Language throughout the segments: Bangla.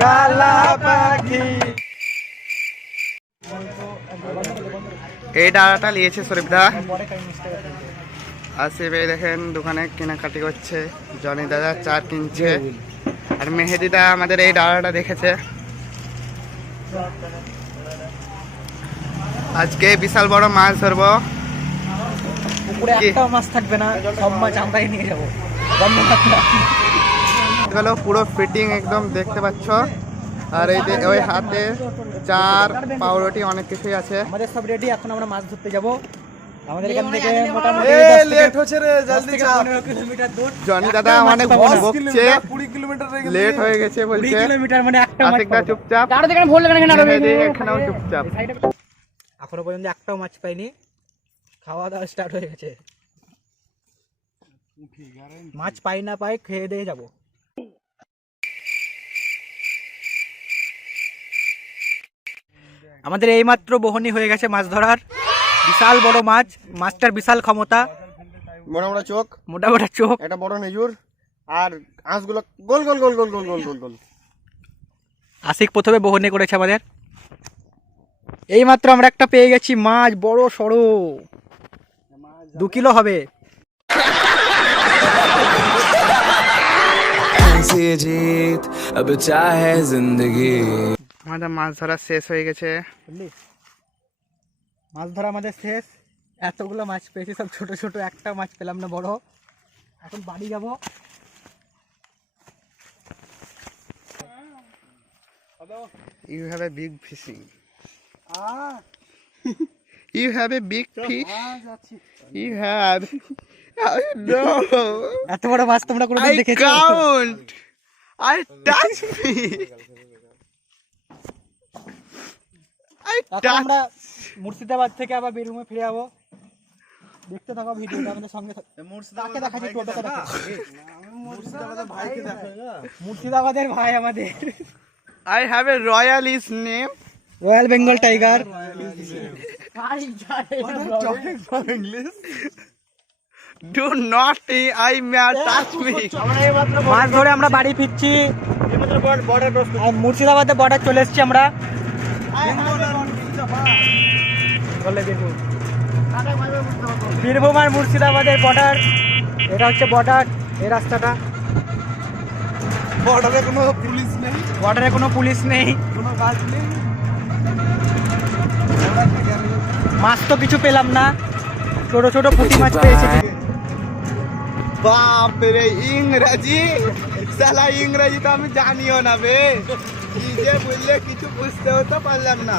কালা পাখি। এই ডালাটা নিয়েছে শরীফদা আসিফ এই দেখেন দোকানে কেনাকাটি করছে। জনি দাদা চার কিনছে। আর মেহেদিদা আমাদের এই ডালাটা দেখেছে। আজকে বিশাল বড় মাছ ধরবো। পুকুরে? একটাও মাছ থাকবে না সব মাছ আমরাই নিয়ে যাব। গেল পুরো ফিটিং একদম দেখতে পাচ্ছ। আর এই যে ওই হাতে চার পাউরুটি অনেক কিছুই আছে। আমাদের সব রেডি এখন আমরা মাছ ধরতে যাব। আমাদের এখান থেকে মোটামুটি এ দশ থেকে- লেট হচ্ছে রে জলদি থেকে চা কিলোমিটার দূর। জনি দাদা অনেক বকছে কুড়ি কিলোমিটার লেট হয়ে গেছে। কুড়ি বলছে। কিলোমিটার মানে একটা মাছ আশিকদা চুপচাপ। তার দিকে ভুল লাগে না মেহেদি এখানেও চুপচাপ। এখনও পর্যন্ত একটাও মাছ পাইনি। খাওয়া দাওয়া স্টার্ট হয়ে গেছে। মাছ পাই না পাই খেয়ে দিয়ে যাব। আমাদের এইমাত্র বহনি হয়ে গেছে মাছ ধরার বিশাল বড় মাছ মাছটার বিশাল ক্ষমতা বড় বড় চোখ মোটা মোটা চোখ একটা বড় নেজুর আর আঁশগুলো গোল গোল গোল গোল গোল গোল গোল গোল আশিক প্রথমে বহনি করেছে আমাদের এইমাত্র আমরা একটা পেয়ে গেছি মাছ বড় সড়ো দু কিলো হবে से जीत अब चाहे जिंदगी আমাদের মাছ ধরা শেষ হয়ে গেছে। বুঝলি? মাছ ধরা আমাদের শেষ। এতগুলো মাছ পেয়েছি সব ছোট ছোট একটা মাছ পেলাম না বড়। এখন বাড়ি যাব। You have a big fishing you have a big fish you have এত বড় মাছ তোমরা কোনোদিন দেখেছ? count. I touch এখন আমরা মুর্শিদাবাদ থেকে আবার বীরভূমে ফিরে যাব। দেখতে থাকো ভিডিওটা আমাদের সঙ্গে দেখাচ্ছি টোটোকে দেখো। মুর্শিদাবাদের ভাই আমাদের। I have a royal is name. Royal Bengal tiger Do not I may touch me. মাছ ধরে আমরা বাড়ি ফিরছি। মুর্শিদাবাদে বর্ডার চলে এসেছি আমরা। বীরভূম আর মুর্শিদাবাদের বর্ডার এটা হচ্ছে বর্ডার এই রাস্তাটা। বর্ডারে কোনো পুলিশ নেই। বর্ডারে কোনো পুলিশ নেই। কোনো গাছ নেই। মাছ তো কিছু পেলাম না। ছোট ছোট পুঁটি মাছ পেয়েছি। বাপ রে ইংরেজি? সালা ইংরেজি তো আমি জানিও না বে। কি যে বললে কিছু বুঝতে হতে পারলাম না,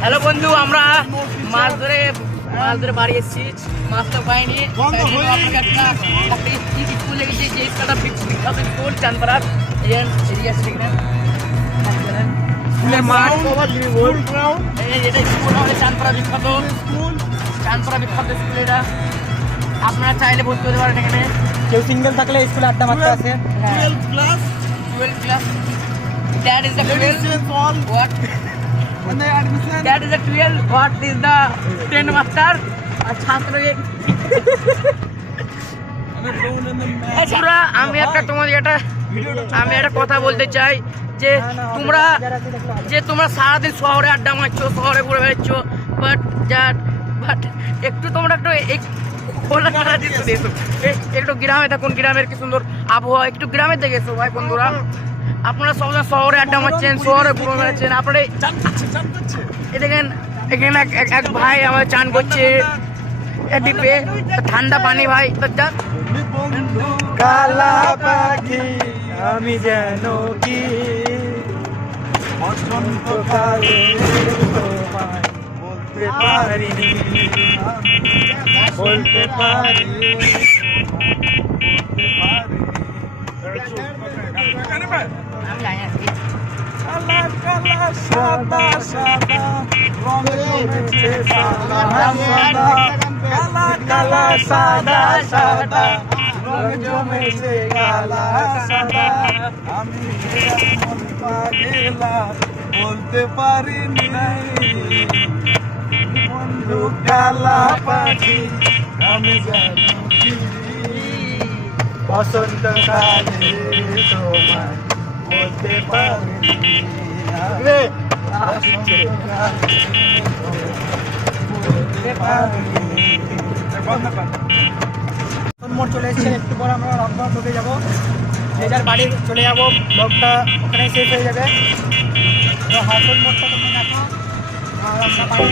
হ্যালো বন্ধু আমরা মাছ ধরে মাছ ধরে বাড়ি এসেছি। মাছটা পাইনি। স্কুল বিখ্যাত। স্কুল আপনারা চাইলে বলতে পারেন এখানে। কেউ সিঙ্গেল থাকলে স্কুলে আড্ডা মাত্র আছে twelve class twelve class that is the fuel what that is the fuel what is the train master আর ছাত্র আমি একটা তোমাদের একটা আমি একটা কথা বলতে চাই যে তোমরা যে তোমরা সারাদিন শহরে আড্ডা মারছো শহরে ঘুরে বেড়াচ্ছ বাট যার বাট একটু তোমরা একটু একটু গ্রামে থাকুন গ্রামের কি সুন্দর আবহাওয়া একটু গ্রামের দেখেছ ভাই বন্ধুরা আপনারা সবসময় শহরে আড্ডা মারছেন শহরে ঘুরে বেড়াচ্ছেন আপনারা এই দেখেন এখানে এক- ভাই আমার চান করছে। ডিপে। ঠান্ডা পানি ভাই কালা পাখি আমি যেন কি? বলতে পারি বলতে পারি সাদা সাদা রং সাদা সাদা কালা কালা সাদা সাদা রং জমেছে সাদা আমি এমন পাগেলা বলতে পারিনি বন্ধু কালা পাখি আমি জানি কি বসন্ত কালে তোমায় বলতে পারিনি রে বসন্ত কালে বলতে পারিনি মোড় চলে এসেছে একটু পর আমরা রংপুর ঢুকে যাব। যে বাড়ি চলে যাব, ব্লগটা ওখানেই শেষ হয়ে যাবে। তো হাসন মোড়টা তোমরা দেখো আর আমরা বাড়ি